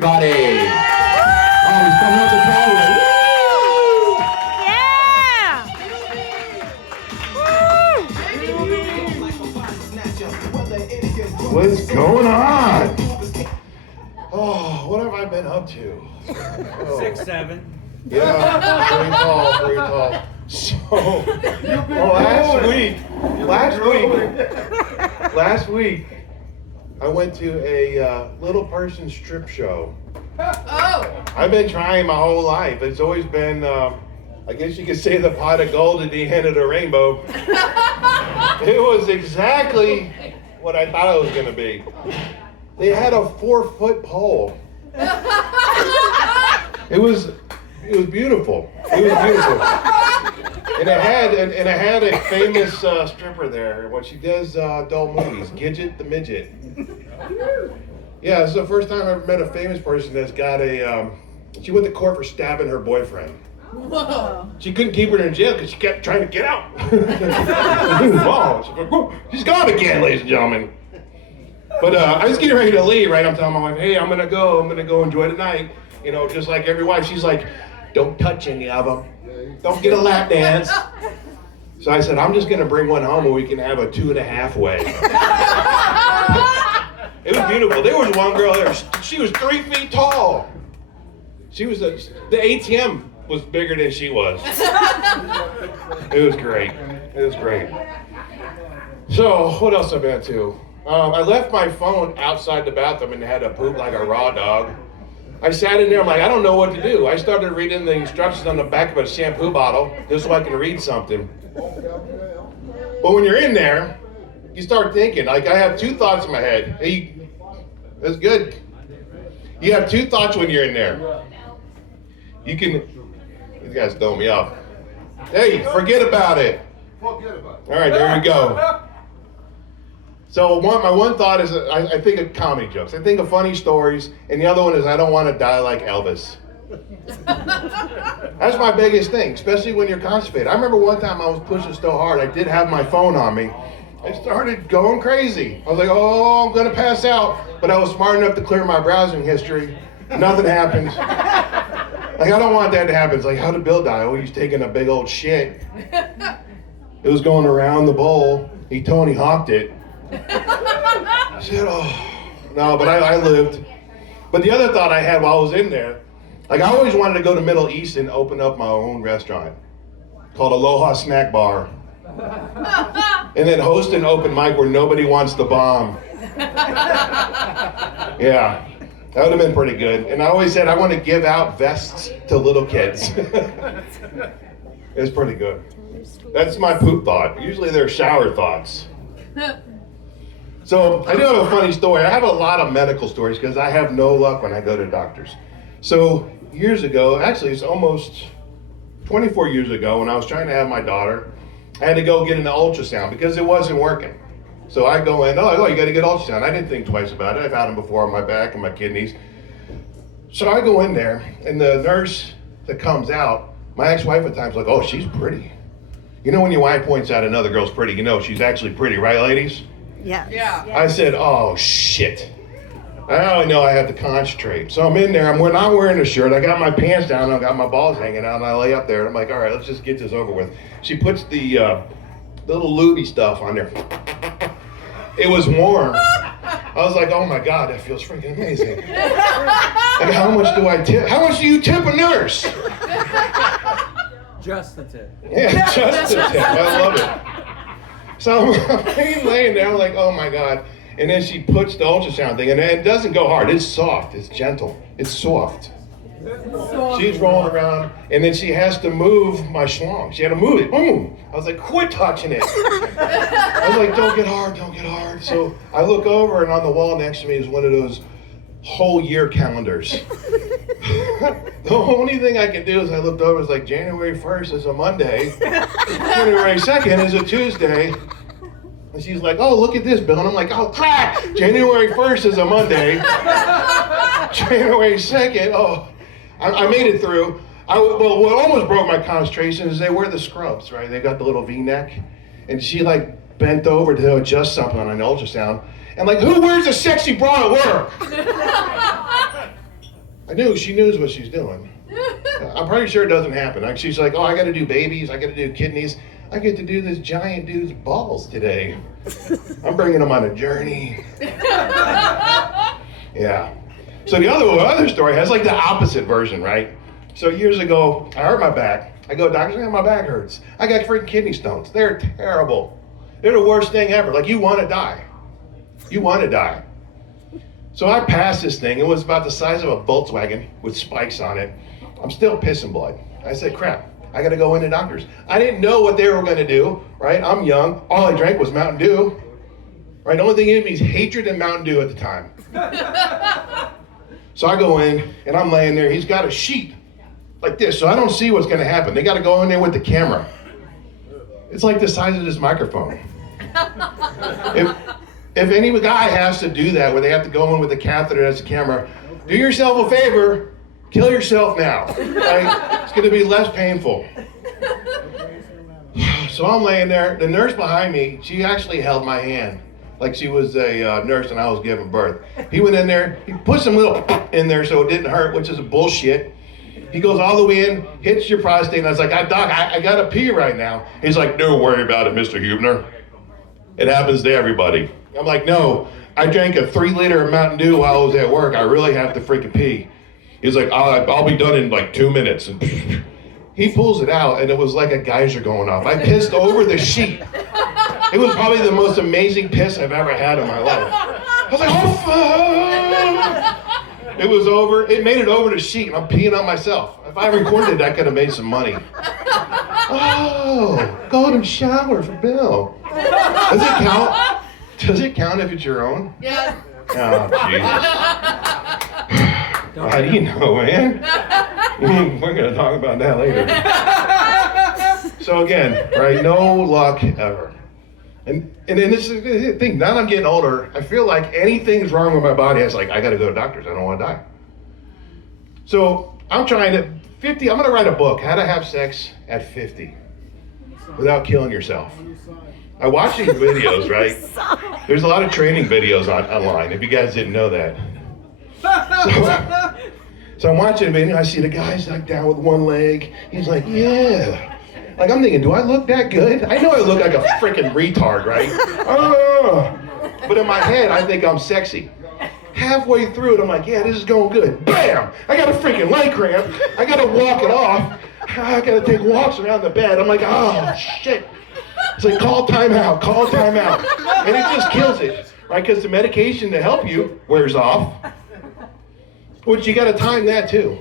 Everybody. Oh, he's coming up the Callaway. Yeah! What's going on? Oh, what have I been up to? Oh. 6'7". Yeah, pretty tall. So, last week, I went to a little person strip show. Oh! I've been trying my whole life. It's always been, I guess you could say, the pot of gold at the end of the rainbow. It was exactly what I thought it was going to be. They had a 4-foot pole. It was beautiful. It was beautiful. And it had a famous stripper there. When she does adult movies, Gidget the Midget. Yeah, it's the first time I've ever met a famous person that's got a. She went to court for stabbing her boyfriend. Whoa! She couldn't keep her in jail because she kept trying to get out. Whoa, she's gone again, ladies and gentlemen. But I was getting ready to leave, right? I'm telling my wife, hey, I'm gonna go enjoy the night. You know, just like every wife, she's like, don't touch any of them. Don't get a lap dance. So I said, I'm just gonna bring one home and we can have a 2.5 way. It was beautiful. There was one girl there, she was 3 feet tall. She was, the ATM was bigger than she was. It was great. So, what else I've been to? I left my phone outside the bathroom and had to poop like a raw dog. I sat in there, I'm like, I don't know what to do. I started reading the instructions on the back of a shampoo bottle just so I can read something. But when you're in there, you start thinking. Like, I have 2 thoughts in my head. Hey, that's good. You have 2 thoughts when you're in there. You can, these guys throw me off. Hey, forget about it. All right, there we go. So my one thought is I think of comedy jokes. I think of funny stories, and the other one is I don't want to die like Elvis. That's my biggest thing, especially when you're constipated. I remember one time I was pushing so hard, I did have my phone on me. I started going crazy. I was like, oh, I'm gonna pass out. But I was smart enough to clear my browsing history. Nothing happened. Like, I don't want that to happen. It's like, how did Bill die? Oh, he's taking a big old shit. It was going around the bowl. He Tony Hawked it. I said, oh, no, but I lived. But the other thought I had while I was in there, like, I always wanted to go to Middle East and open up my own restaurant called Aloha Snack Bar. And then host an open mic where nobody wants to bomb. Yeah, that would have been pretty good. And I always said I want to give out vests to little kids. It's pretty good. That's my poop thought. Usually they're shower thoughts. So I do have a funny story. I have a lot of medical stories because I have no luck when I go to doctors. So years ago, actually it's almost 24 years ago, when I was trying to have my daughter, I had to go get an ultrasound because it wasn't working. So I go in, oh, you got to get ultrasound. I didn't think twice about it. I've had them before on my back and my kidneys. So I go in there, and the nurse that comes out, my ex-wife at times like, oh, she's pretty. You know when your wife points out another girl's pretty, you know she's actually pretty, right, ladies? Yeah. I said, oh, shit. I only know I have to concentrate. So I'm in there, I'm not wearing a shirt, I got my pants down, I got my balls hanging out, and I lay up there, and I'm like, all right, let's just get this over with. She puts the little lubey stuff on there. It was warm. I was like, oh my God, that feels freaking amazing. Like, how much do I tip? How much do you tip a nurse? Just the tip. Yeah, just a tip. I love it. So I'm laying there, I'm like, oh my God. And then she puts the ultrasound thing, and it doesn't go hard. It's soft, it's gentle, it's soft. She's rolling around, and then she has to move my schlong. She had to move it. Boom! I was like, quit touching it. I was like, don't get hard. So I look over, and on the wall next to me is one of those whole year calendars. The only thing I can do is I looked over, it's like January 1st is a Monday, January 2nd is a Tuesday. And she's like, oh, look at this, Bill. And I'm like, oh, crap! January 1st is a Monday. January 2nd, oh. I made it through. Well, what almost broke my concentration is they wear the scrubs, right? They got the little V-neck. And she, like, bent over to adjust something on an ultrasound. And, like, who wears a sexy bra at work? I knew she knows what she's doing. I'm pretty sure it doesn't happen. Like, she's like, oh, I got to do babies. I got to do kidneys. I get to do this giant dude's balls today. I'm bringing them on a journey. Yeah. So the other story has like the opposite version, right? So years ago, I hurt my back. I go, doctor, my back hurts. I got freaking kidney stones. They're terrible. They're the worst thing ever. Like, you want to die. You want to die. So I passed this thing. It was about the size of a Volkswagen with spikes on it. I'm still pissing blood. I said, crap, I got to go in the doctors. I didn't know what they were going to do, right? I'm young. All I drank was Mountain Dew. Right? The only thing in me is hatred and Mountain Dew at the time. So I go in, and I'm laying there. He's got a sheet like this, so I don't see what's going to happen. They got to go in there with the camera. It's like the size of this microphone. If any guy has to do that, where they have to go in with a catheter as a camera, do yourself a favor, kill yourself now. Right? It's going to be less painful. So I'm laying there. The nurse behind me, she actually held my hand like she was a nurse and I was giving birth. He went in there, he put some little in there so it didn't hurt, which is a bullshit. He goes all the way in, hits your prostate, and I was like, Doc, I gotta pee right now. He's like, don't worry about it, Mr. Huebner. It happens to everybody. I'm like, no, I drank a 3-liter of Mountain Dew while I was at work. I really have to freaking pee. He's like, I'll be done in like 2 minutes. And he pulls it out, and it was like a geyser going off. I pissed over the sheet. It was probably the most amazing piss I've ever had in my life. I was like, oh, fuck. It was over. It made it over the sheet, and I'm peeing on myself. If I recorded it, I could have made some money. Oh, golden shower for Bill. Does it count? Does it count if it's your own? Yeah. Oh, Jesus. How do you know, man? We're going to talk about that later. So again, right, no luck ever. And then this is the thing, now that I'm getting older, I feel like anything's wrong with my body, I got to go to doctors, I don't want to die. So I'm trying to, I'm going to write a book, How to Have Sex at 50 Without Killing Yourself. I watch these videos, right? There's a lot of training videos online, if you guys didn't know that. So I'm watching a video, I see the guy's like down with one leg, he's like, yeah. Like, I'm thinking, do I look that good? I know I look like a freaking retard, right? Oh. But in my head, I think I'm sexy. Halfway through it, I'm like, yeah, this is going good. Bam! I got a freaking leg cramp. I got to walk it off. I got to take walks around the bed. I'm like, oh, shit. It's like, call timeout, call timeout. And it just kills it, right? Because the medication to help you wears off. Which you got to time that, too.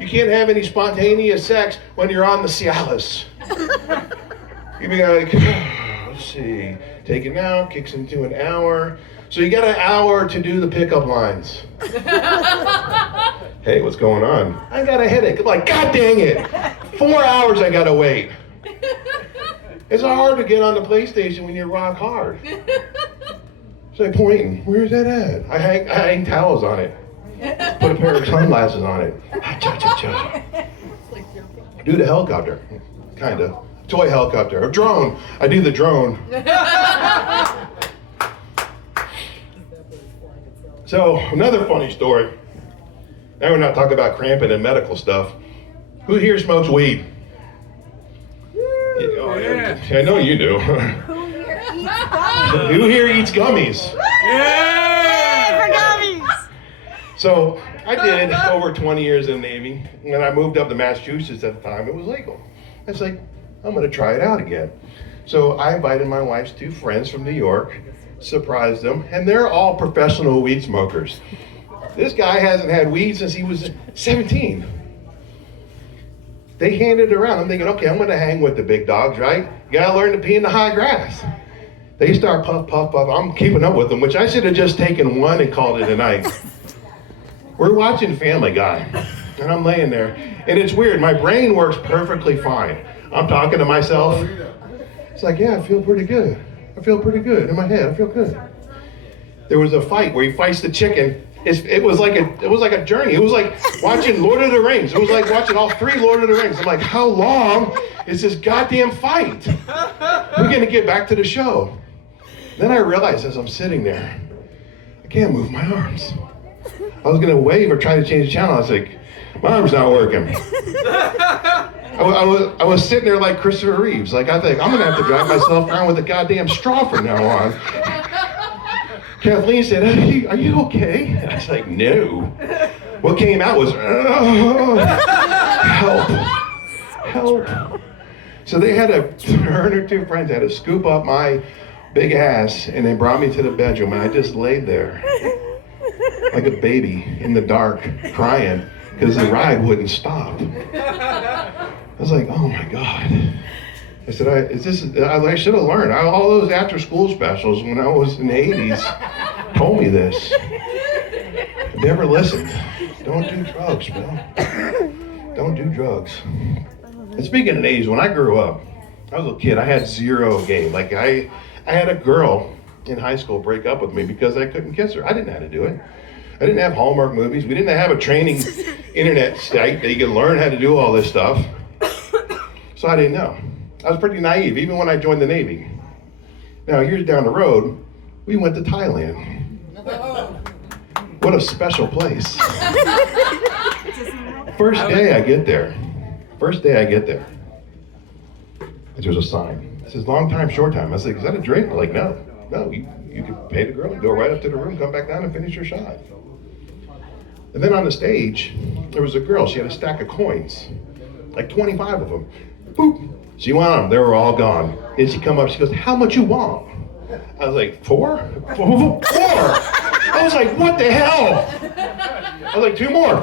You can't have any spontaneous sex when you're on the Cialis. You be like, let's see, take it now, kicks into an hour. So you got an hour to do the pickup lines. Hey, what's going on? I got a headache. I'm like, God dang it. 4 hours I gotta wait. It's hard to get on the PlayStation when you're rock hard. It's like pointing, where's that at? I hang towels on it. Put a pair of sunglasses on it. Cha-cha-cha. Do the helicopter, kind of. Toy helicopter, or drone. I do the drone. So, another funny story. Now we're not talking about cramping and medical stuff. Who here smokes weed? I know you do. Who here eats gummies? Yeah, for gummies. So I did over 20 years in the Navy. When I moved up to Massachusetts at the time, it was legal. It's like, I'm going to try it out again. So I invited my wife's 2 friends from New York, surprised them, and they're all professional weed smokers. This guy hasn't had weed since he was 17. They handed it around. I'm thinking, okay, I'm going to hang with the big dogs, right? You got to learn to pee in the high grass. They start puff, puff, puff. I'm keeping up with them, which I should have just taken one and called it a night. We're watching Family Guy, and I'm laying there, and it's weird. My brain works perfectly fine. I'm talking to myself. It's like, yeah, I feel pretty good. I feel pretty good in my head. I feel good. There was a fight where he fights the chicken. It was like a journey. It was like watching Lord of the Rings. It was like watching all 3 Lord of the Rings. I'm like, how long is this goddamn fight? We're gonna get back to the show. Then I realized as I'm sitting there, I can't move my arms. I was gonna wave or try to change the channel. I was like, my arm's not working. I was sitting there like Christopher Reeves. Like, I think I'm gonna have to drive myself around with a goddamn straw from now on. Kathleen said, hey, are you okay? I was like, no. What came out was, help. So they had her and her two friends had to scoop up my big ass and they brought me to the bedroom and I just laid there like a baby in the dark crying because the ride wouldn't stop. I was like, oh my God. I said, I should have learned. All those after school specials when I was in the 80s told me this. Never listened. Don't do drugs, Bill. Don't do drugs. And speaking of age, when I grew up, I was a kid, I had zero game. Like I had a girl in high school break up with me because I couldn't kiss her. I didn't know how to do it. I didn't have Hallmark movies. We didn't have a training internet site that you could learn how to do all this stuff. So I didn't know. I was pretty naive, even when I joined the Navy. Now, years down the road, we went to Thailand. What a special place. First day I get there, there's a sign. It says long time, short time. I was like, is that a drink? They're like, no, you can pay the girl, go right up to the room, come back down and finish your shot. And then on the stage, there was a girl, she had a stack of coins, like 25 of them. Boop. She wanted them, they were all gone. Then she come up, she goes, how much you want? I was like, four? I was like, what the hell? I was like, two more.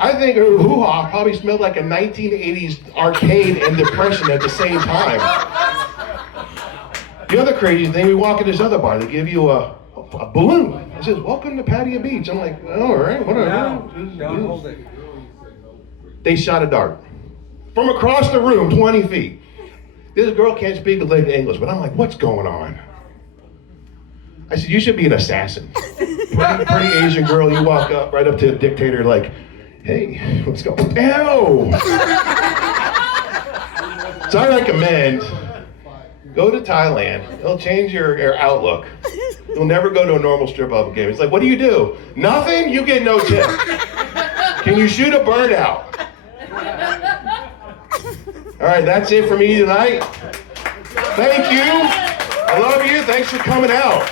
I think her hoo-ha probably smelled like a 1980s arcade and depression at the same time. The other crazy thing, we walk in this other bar, they give you a balloon. It says, welcome to Pattaya Beach. I'm like, all right, whatever. Don't hold it. They shot a dart from across the room, 20 feet. This girl can't speak a lick of English, but I'm like, what's going on? I said, you should be an assassin. Pretty Asian girl, you walk up right up to a dictator like, hey, what's going on? Ew! So I recommend, go to Thailand. It'll change your outlook. You'll never go to a normal strip club game. It's like, what do you do? Nothing? You get no tip. Can you shoot a bird out? All right, that's it for me tonight. Thank you. I love you. Thanks for coming out.